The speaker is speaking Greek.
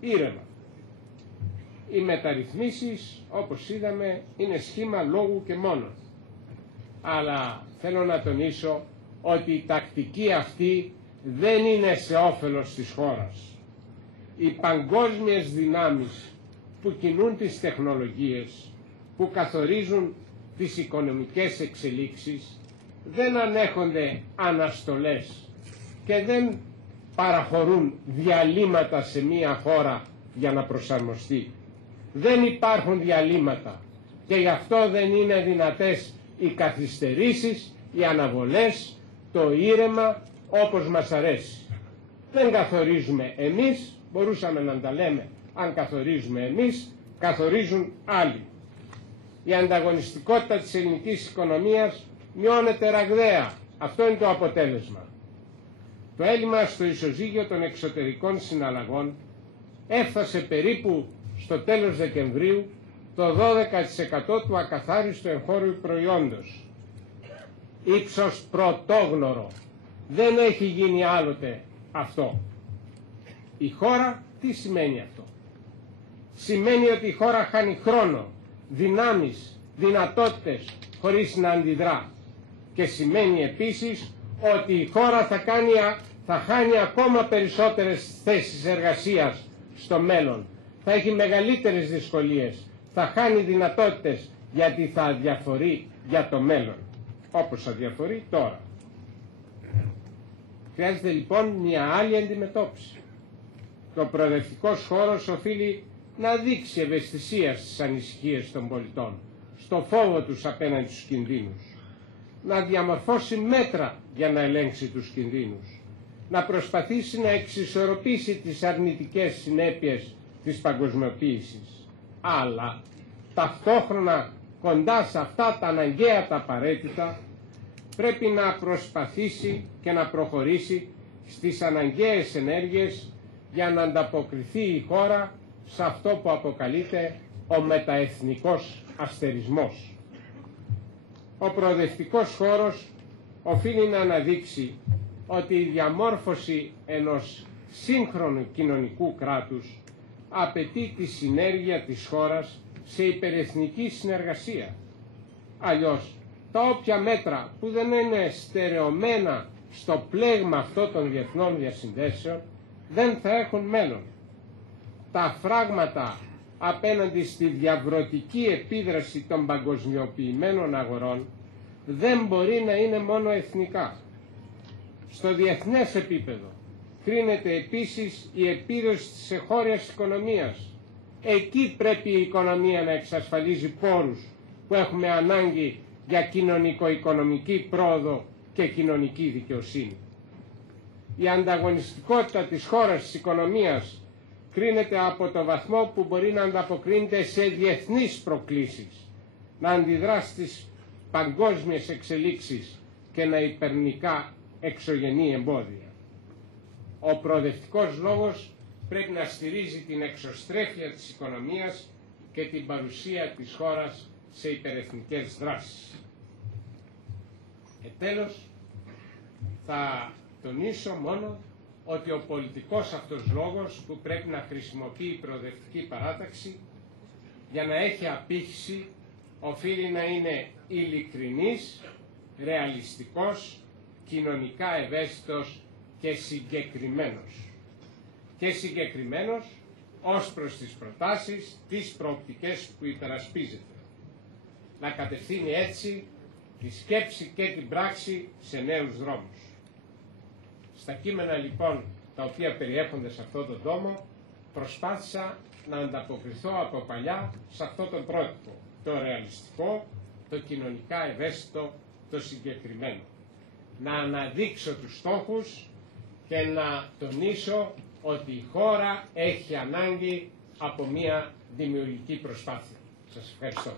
ήρεμα. Οι μεταρρυθμίσεις, όπως είδαμε, είναι σχήμα λόγου και μόνο. Αλλά θέλω να τονίσω ότι η τακτική αυτή δεν είναι σε όφελος της χώρας. Οι παγκόσμιες δυνάμεις που κινούν τις τεχνολογίες, που καθορίζουν τις οικονομικές εξελίξεις, δεν ανέχονται αναστολές και δεν παραχωρούν διαλύματα σε μία χώρα για να προσαρμοστεί. Δεν υπάρχουν διαλύματα και γι' αυτό δεν είναι δυνατές οι καθυστερήσεις, οι αναβολές, το ήρεμα όπως μας αρέσει. Δεν καθορίζουμε εμείς, μπορούσαμε να τα λέμε αν καθορίζουμε εμείς, καθορίζουν άλλοι. Η ανταγωνιστικότητα της ελληνικής οικονομίας μειώνεται ραγδαία. Αυτό είναι το αποτέλεσμα. Το έλλειμμα στο ισοζύγιο των εξωτερικών συναλλαγών έφτασε περίπου στο τέλος Δεκεμβρίου το 12% του ακαθάριστου εγχώριου προϊόντος. Ύψος πρωτόγνωρο. Δεν έχει γίνει άλλοτε αυτό. Η χώρα, τι σημαίνει αυτό? Σημαίνει ότι η χώρα χάνει χρόνο, δυνάμεις, δυνατότητες χωρίς να αντιδρά. Και σημαίνει επίσης ότι η χώρα θα χάνει ακόμα περισσότερες θέσεις εργασίας στο μέλλον. Θα έχει μεγαλύτερες δυσκολίες, θα χάνει δυνατότητες γιατί θα αδιαφορεί για το μέλλον, όπως αδιαφορεί τώρα. Χρειάζεται λοιπόν μια άλλη αντιμετώπιση. Το προοδευτικός χώρος οφείλει να δείξει ευαισθησία στις ανησυχίες των πολιτών, στο φόβο τους απέναντι στους κινδύνους, να διαμορφώσει μέτρα για να ελέγξει τους κινδύνους, να προσπαθήσει να εξισορροπήσει τις αρνητικές συνέπειες της παγκοσμιοποίησης, αλλά ταυτόχρονα κοντά σε αυτά τα αναγκαία τα απαραίτητα πρέπει να προσπαθήσει και να προχωρήσει στις αναγκαίες ενέργειες για να ανταποκριθεί η χώρα σε αυτό που αποκαλείται ο μεταεθνικός αστερισμός. Ο προοδευτικός χώρος οφείλει να αναδείξει ότι η διαμόρφωση ενός σύγχρονου κοινωνικού κράτους απαιτεί τη συνέργεια της χώρας σε υπερεθνική συνεργασία. Αλλιώς τα όποια μέτρα που δεν είναι στερεωμένα στο πλέγμα αυτό των διεθνών διασυνδέσεων δεν θα έχουν μέλλον. Τα φράγματα απέναντι στη διαβρωτική επίδραση των παγκοσμιοποιημένων αγορών δεν μπορεί να είναι μόνο εθνικά. Στο διεθνές επίπεδο κρίνεται επίσης η επίδοση της εγχώριας οικονομίας. Εκεί πρέπει η οικονομία να εξασφαλίζει πόρους που έχουμε ανάγκη για κοινωνικο-οικονομική πρόοδο και κοινωνική δικαιοσύνη. Η ανταγωνιστικότητα της χώρας της οικονομίας κρίνεται από το βαθμό που μπορεί να ανταποκρίνεται σε διεθνείς προκλήσεις, να αντιδρά στις παγκόσμιες εξελίξεις και να υπερνικά εξωγενή εμπόδια. Ο προοδευτικός λόγος πρέπει να στηρίζει την εξωστρέφεια της οικονομίας και την παρουσία της χώρας σε υπερεθνικές δράσεις. Τέλος, θα τονίσω μόνο ότι ο πολιτικός αυτός λόγος που πρέπει να χρησιμοποιεί η προοδευτική παράταξη για να έχει απήχηση οφείλει να είναι ειλικρινής, ρεαλιστικός, κοινωνικά ευαίσθητος και συγκεκριμένος. Και συγκεκριμένος ως προς τις προτάσεις, τις προοπτικές που υπερασπίζεται. Να κατευθύνει έτσι τη σκέψη και την πράξη σε νέους δρόμους. Στα κείμενα λοιπόν τα οποία περιέχονται σε αυτόν τον τόμο προσπάθησα να ανταποκριθώ από παλιά σε αυτό το πρότυπο, το ρεαλιστικό, το κοινωνικά ευαίσθητο, το συγκεκριμένο. Να αναδείξω τους στόχους και να τονίσω ότι η χώρα έχει ανάγκη από μια δημιουργική προσπάθεια. Σας ευχαριστώ.